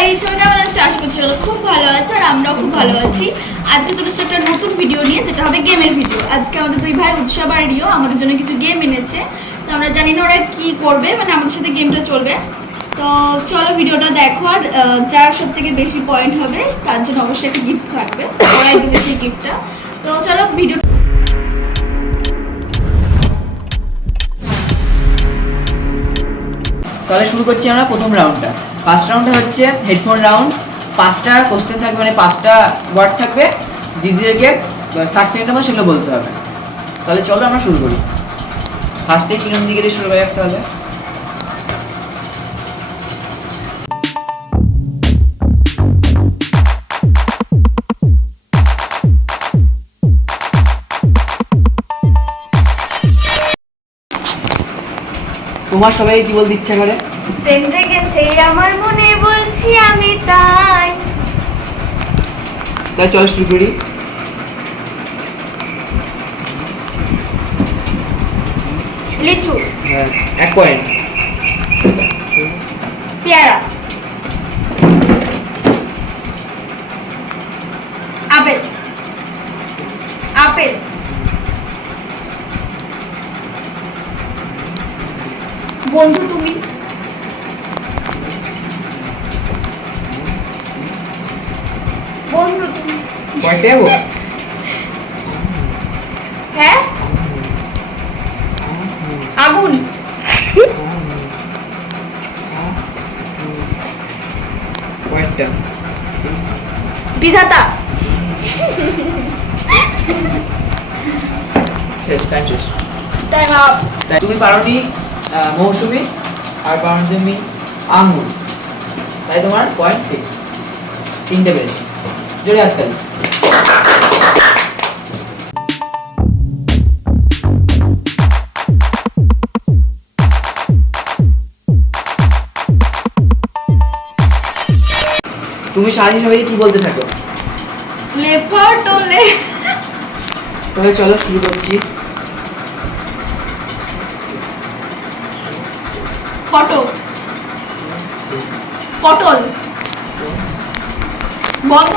High সবাই কেমন আছো? আশা করছি খুব ভালো আছে আর আমরাও খুব ভালো আছি। আজকে চলে এসেছে একটা নতুন ভিডিও নিয়ে, যেটা হবে গেমের ভিডিও আজকে আমাদের দুই ভাই উৎসব আর আমাদের জন্য কিছু গেম এনেছে। তো আমরা জানি না ওরা কি করবে মানে আমাদের সাথে গেমটা চলবে। তো চলো ভিডিওটা দেখো আর যার সব থেকে বেশি পয়েন্ট হবে, তার জন্য অবশ্যই একটা গিফট থাকবে। ওরাই দেবে সেই গিফটটা তো চলো ভিডিও তাহলে শুরু করছি আমরা? প্রথম রাউন্ডটা ফার্স্ট রাউন্ডে হচ্ছে হেডফোন রাউন্ড পাঁচটা কোশ্চেন থাকবে মানে পাঁচটা ওয়ার্ড থাকবে। দিদিদেরকে ষাট সেকেন্ডের মধ্যে সেগুলো বলতে হবে। তাহলে চলো আমরা শুরু করি। ফার্স্টে কিরম দিকে দিয়ে শুরু করি তাহলে। তোমার সবাই কি বলতে ইচ্ছা করে প্রেম জেগেছে আমার মনে বলছি আমি তাই। তাই চল শুরু করি লিচু। হ্যাঁ এক পয়েন্ট। পেয়ারা। আপেল। আপেল। বন্ধু তুমি। যাব হ্যাঁ? আগুন। পয়েন্টটা বিধাতা। শেষ টাইম শেষ। টাইম আপ তুমি পারোনি মৌসুমি আর পারো তুমি আঙুর। তাই তোমার পয়েন্ট সিক্স তিনটে পেয়েছ জোরে হাততালি তুমি সারাদিন সবাইকে কি বলতে থাকো? লেফার টোলে তাহলে চলো শুরু করছি। ফটো পটল বন্ধ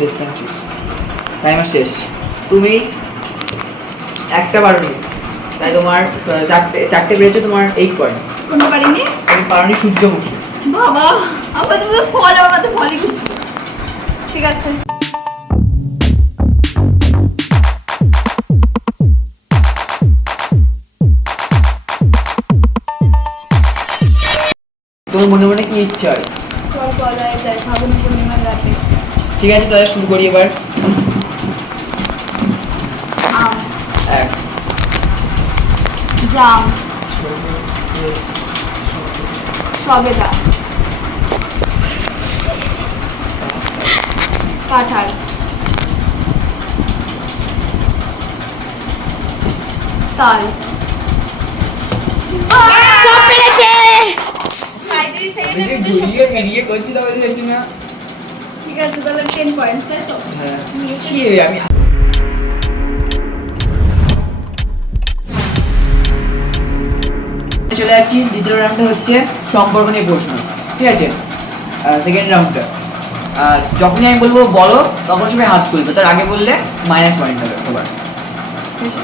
শেষ টাইম শেষ টাইমার শেষ। তুমি একটা বারোনি তাই তোমার চারটে চারটে পেয়েছ তোমার এইট পয়েন্টস কোনটা পারিনি পারোনি সূর্যমুখী। বাবা আমার তুমি তো ফল আমার তো ফলই খুঁজছি। ঠিক আছে। তোমার মনে মনে কি ইচ্ছে হয়? চল বলায় যায় রাতে ঠিক আছে তাহলে শুরু করি এবার। আম। এক। জাম। সবেদা। কাঁঠাল। তাল। সব পেরেছে। সাঁইত্রিশ সেকেন্ডের মধ্যে সব ঘুরিয়ে ফিরিয়ে করছি তাহলে দেখছি না ঠিক আছে তাহলে টেন পয়েন্টস তাই তো? হ্যাঁ। আমি চলে যাচ্ছি দ্বিতীয় রাউন্ডে হচ্ছে সম্পর্ক নিয়ে প্রশ্ন ঠিক আছে? সেকেন্ড রাউন্ডটা যখনই আমি বলব বলো তখন সবাই হাত তুলবে তার আগে বললে মাইনাস পয়েন্ট হবে তোমার ঠিক আছে।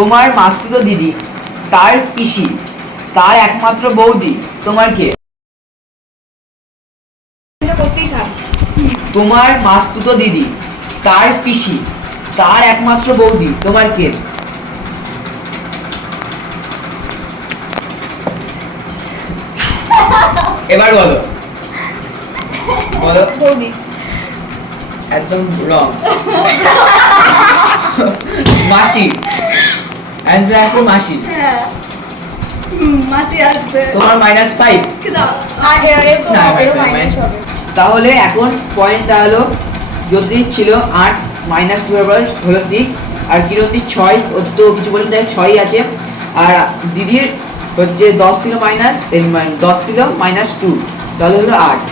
তোমার মাস্তুতো দিদি তার পিসি তার একমাত্র বৌদি তোমার কে? তোমার মাস্তুতো দিদি তার পিসি তার একমাত্র বৌদি তোমার কে? এবার বলো। বলো। বৌদি। একদম রং মাসি। অ্যান্সার আসবে মাসি। হ্যাঁ। মাসি আসছে। তোমার মাইনাস ফাইভ। তাহলে এখন পয়েন্টটা হলো যদি ছিল আট মাইনাস টু হলো সিক্স আর কিরন্তির ছয় ওর তো কিছু বলতে তাই ছয়ই আছে। আর দিদির হচ্ছে দশ ছিল মাইনাস দশ ছিল মাইনাস টু তাহলে হলো আট।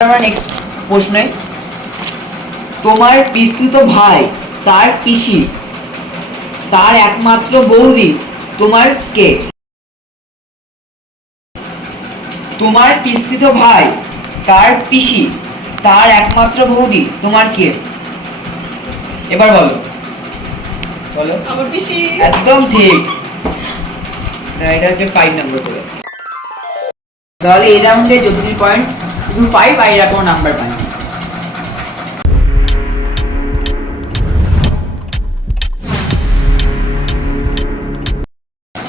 আমরা নেক্সট প্রশ্নে তোমার পিস্তুত ভাই তার পিসি তার একমাত্র বৌদি তোমার কে? তোমার পিস্তুত ভাই তার পিসি তার একমাত্র বৌদি তোমার কে? এবার বলো। বলো। আমার পিসি। একদম ঠিক। এটা হচ্ছে ফাইভ নম্বর করে। তাহলে এই রাউন্ডে জ্যোতির পয়েন্ট শুধু ফাইভ আর এরা কোনো নাম্বার পায়নি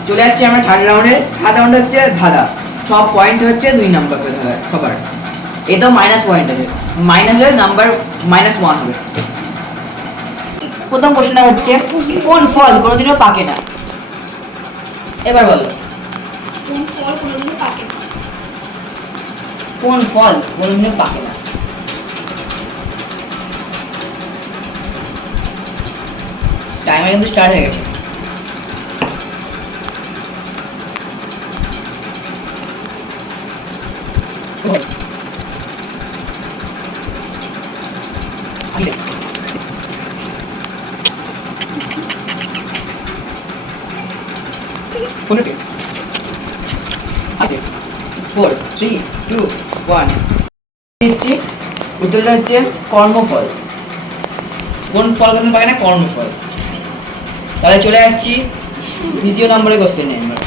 চলে যাচ্ছে আমরা থার্ড রাউন্ডে থার্ড রাউন্ড হচ্ছে ধাঁধা। সব পয়েন্ট হচ্ছে দুই নাম্বার করে ধাঁধা সবার এটাও মাইনাস পয়েন্ট আছে। মাইনাস হলে নাম্বার মাইনাস ওয়ান হবে। প্রথম প্রশ্নটা হচ্ছে, কোন ফল কোনোদিনও পাকে না? এবার বলো। কোন ফল কোনোদিনও পাকে না? টাইমার কিন্তু স্টার্ট হয়ে গেছে ফোর থ্রি টু ওয়ান দিচ্ছি উত্তরটা হচ্ছে কর্মফল কোন ফল কোন পাকে না কর্মফল তাহলে চলে যাচ্ছি দ্বিতীয় নম্বরে আমরা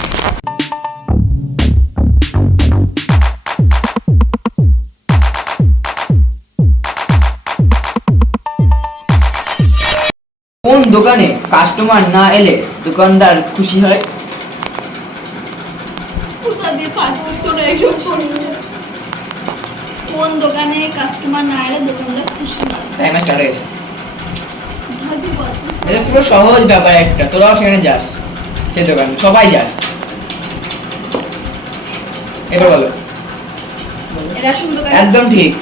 কোন দোকানে কাস্টমার না এলে দোকানদার খুশি হয় কোথা দিয়ে পাচ্ছিস তোরা এইসব কোন দোকানে কাস্টমার না এলে দোকানদার খুশি হয় টাইমার স্টার্ট হয়ে গেছে। এটা পুরো সহজ ব্যাপার একটা। তোরাও সেখানে যাস সে দোকানে। সবাই যাস। এবার বলো। একদম ঠিক।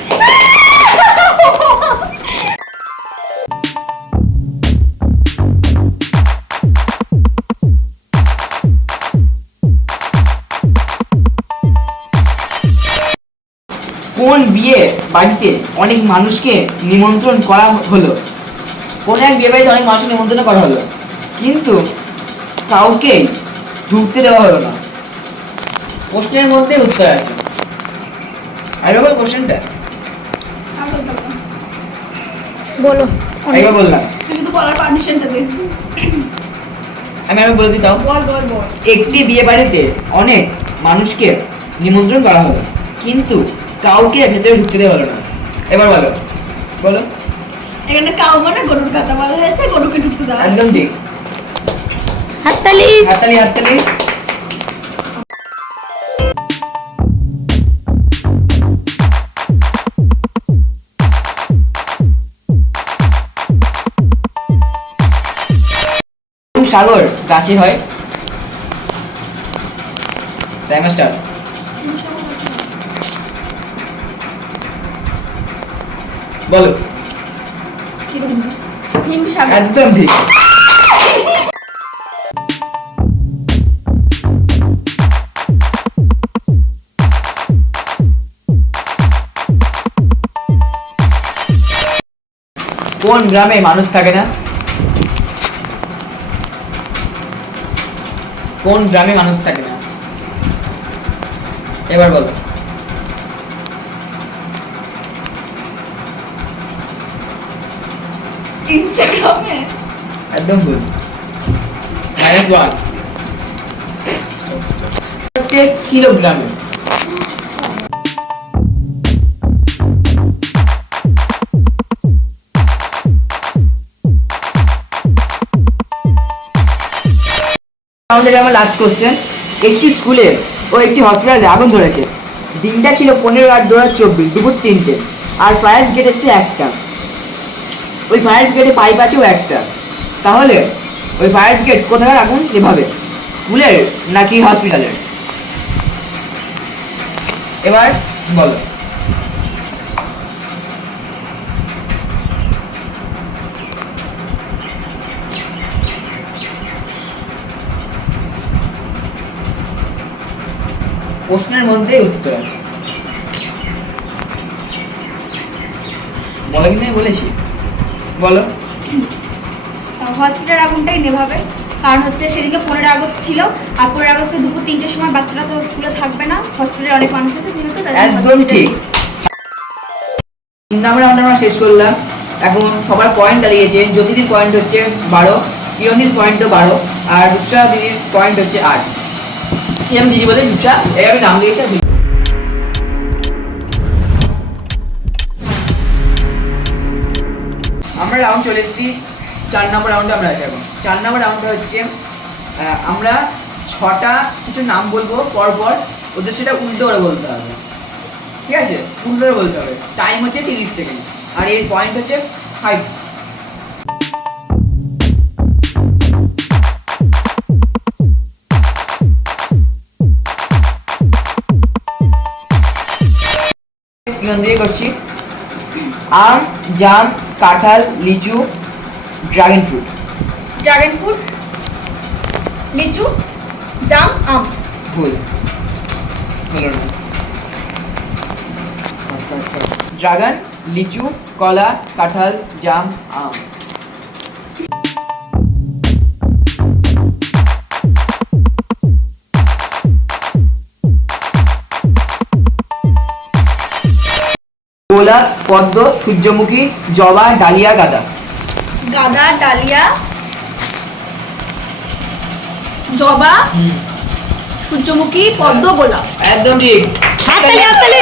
কোন বিয়ে বাড়িতে অনেক মানুষকে নিমন্ত্রণ করা হলো। কোন এক বিয়ে বাড়িতে অনেক মানুষকে নিমন্ত্রণ করা হলো। কিন্তু কাউকে ঢুকতে দেওয়া হলো না। প্রশ্নের মধ্যে উত্তর আছে। আর বল কোশ্চেনটা। বলো। একবার বললাম। শুধু বলার পারমিশনটা দে আমি আমি বলে দিতাম। বল বল বল। একটি বিয়ে বাড়িতে অনেক মানুষকে নিমন্ত্রণ করা হলো। কিন্তু কাউকে ভেতরে ঢুকতে দেওয়া হলো না। এবার বলো। বলো। এখানে কাউ মানে গরুর কথা বলা হয়েছে গরুকে ঢুকতে দেওয়া একদম ঠিক। হাততালি। হাততালি হাততালি। সাগর গাছে হয়। টাইম স্টার্ট বলো। একদম ঠিক। কোন গ্রামে মানুষ থাকে না? কোন গ্রামে মানুষ থাকে না? এবার বলো। ইনস্টাগ্রামে। একদম ভুল। মাইনাস ওয়ান কিলোগ্রামে আমাদের আমার লাস্ট কোশ্চেন একটি স্কুলে ও একটি হসপিটালে আগুন ধরেছে। দিনটা ছিল পনেরো আট দু হাজার চব্বিশ, দুপুর তিনটে। আর ফায়ার ব্রিগেড এসছে একটা। ওই ফায়ার ব্রিগেডে পাইপ আছেও একটা। তাহলে ওই ফায়ার ব্রিগেড কোথায় রাখুন? এভাবে। স্কুলের নাকি হসপিটালের এবার বলো। প্রশ্নের মধ্যে উত্তর আছে। বলো কি নাই বলেছি। বলো। হসপিটাল আগুনটাই নেভাবে। কারণ হচ্ছে সেদিকে পনেরো আগস্ট ছিল আর পনেরো আগস্টে দুপুর তিনটের সময় বাচ্চারা তো স্কুলে থাকবে না। হসপিটালে অনেক মানুষ আছে যেহেতু একদম ঠিক। রাউন্ড আমরা শেষ করলাম। এখন সবার পয়েন্ট দাঁড়িয়েছে। জ্যোতিদির পয়েন্ট হচ্ছে বারো কিরণির পয়েন্টও বারো আর রূপসা দিদির পয়েন্ট হচ্ছে আট। আমি দিদি বলে রূপসা? আমি নাম দিয়েছি আমরা রাউন্ড চলে এসেছি। চার নম্বর রাউন্ডে আমরা আছি এখন। চার নম্বর রাউন্ডটা হচ্ছে আমরা ছটা কিছু নাম বলব পর পর ওদের সেটা উল্টো করে বলতে হবে। ঠিক আছে? উল্টো করে বলতে হবে। টাইম হচ্ছে তিরিশ সেকেন্ড আর এর পয়েন্ট হচ্ছে ফাইভ দিয়ে করছি। আম জাম কাঁঠাল লিচু ড্রাগন ফ্রুট ড্রাগন ফ্রুট লিচু জাম আম। ভুল। হলো না। ড্রাগন লিচু কলা কাঁঠাল জাম আম। গোলাপ পদ্ম সূর্যমুখী জবা ডালিয়া গাঁদা। গাঁদা ডালিয়া জবা সূর্যমুখী পদ্ম গোলাপ একদম ঠিক। হাততালি হাততালি।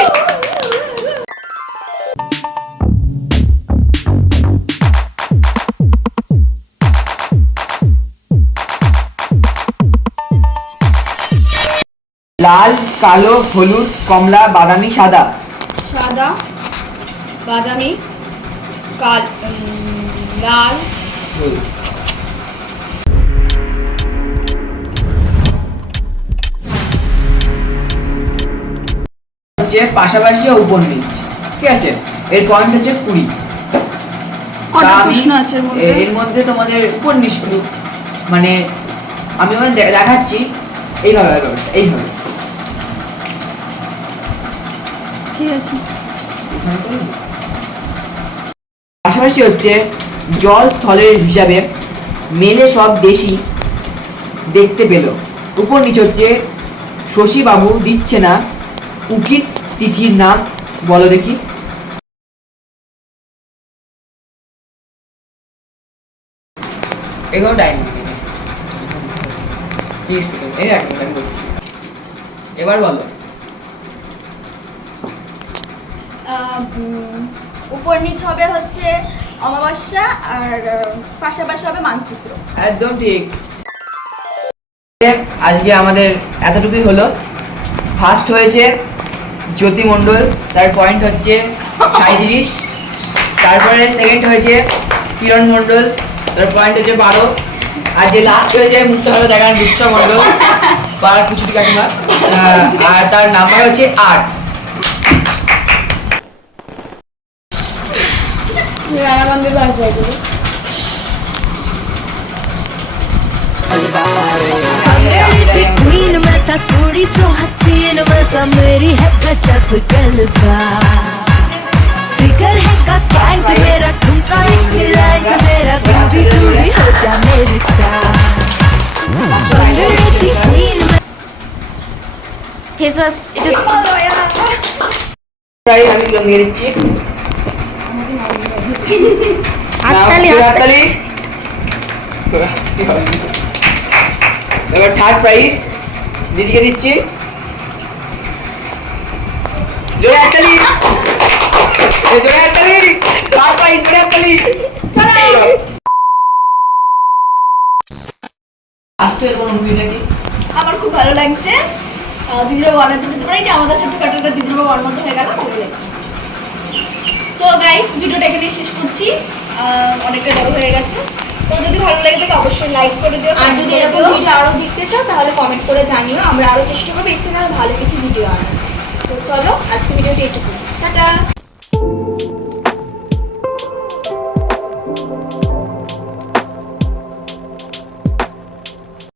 লাল কালো হলুদ কমলা বাদামি সাদা। সাদা। বাদামি কাল লাল। হচ্ছে পাশাপাশি উপর নিচ ঠিক আছে? এর পয়েন্ট হচ্ছে কুড়ি। এর মধ্যে? তোমাদের উপর নিচগুলো মানে আমি তোমাদের দেখাচ্ছি। এইভাবে এইভাবে ঠিক আছে। পাশাপাশি হচ্ছে জল স্থলের হিসাবে মেলে সব দেশি দেখতে পেল। উপর নিচে হচ্ছে শশীবাবু দিচ্ছে না। উকিত তিথির নাম বলো দেখি। এগুলো টাইম তিরিশ সেকেন্ড। এই এক মিনিট বলছি। এবার বলো। উপর নিচ হবে হচ্ছে অমাবস্যা আর পাশাপাশি হবে মানচিত্র। একদম ঠিক। আজকে আমাদের এতটুকুই হলো। ফার্স্ট হয়েছে জ্যোতি মণ্ডল, তার পয়েন্ট হচ্ছে সাঁত্রিশ তারপরে সেকেন্ড হয়েছে কিরণ মণ্ডল, তার পয়েন্ট হচ্ছে বারো। আর যে লাস্ট হয়েছে, মুক্ত ভাবে দেখান গুপ্তা মণ্ডল। বা কুচুটি কাকিমা আর তার নাম্বার হচ্ছে আট। রানাগঞ্জের ভাষায় বলি मेरी क्वीन मैं था थोड़ी सो हसीन मैं था मेरी है कसक गलबा फिकर है का कैंट मेरा ठुमका एक्सीलेंट मेरा ग्रूवी ग्रूवी हो जा मेरे साथ मेरी क्वीन मैं ফেস ওয়াশ এটা তাই আমি কিরণ দিয়ে দিচ্ছি হাততালি হাততালি। এবার থার্ড প্রাইজ দিদিকে দিচ্ছি। জোরে হাততালি। এই জোরে হাততালি। পাঁচ পাই জোরে হাততালি। চলো। ফার্স্ট এর মুভিটা কি? আমার খুব ভালো লাগছে। দিদিরা বানাতে যেতে পারি না আমাদের ছোট্টখাটো একটা দিদির ওয়ান মতো হয়ে গেল ভালো লাগছে। তো গাইস ভিডিওটা এখানে শেষ করছি। অনেকটা বড় হয়ে গেছে। তো যদি ভালো লাগে তাহলে অবশ্যই লাইক করে দিও আর যদি এরকম ভিডিও আরও দেখতে চাও তাহলে কমেন্ট করে জানিও। আমরা আরও চেষ্টা করব এর থেকে আরও ভালো কিছু ভিডিও আনার। তো চলো আজকে ভিডিওটি এটুকু টাটা!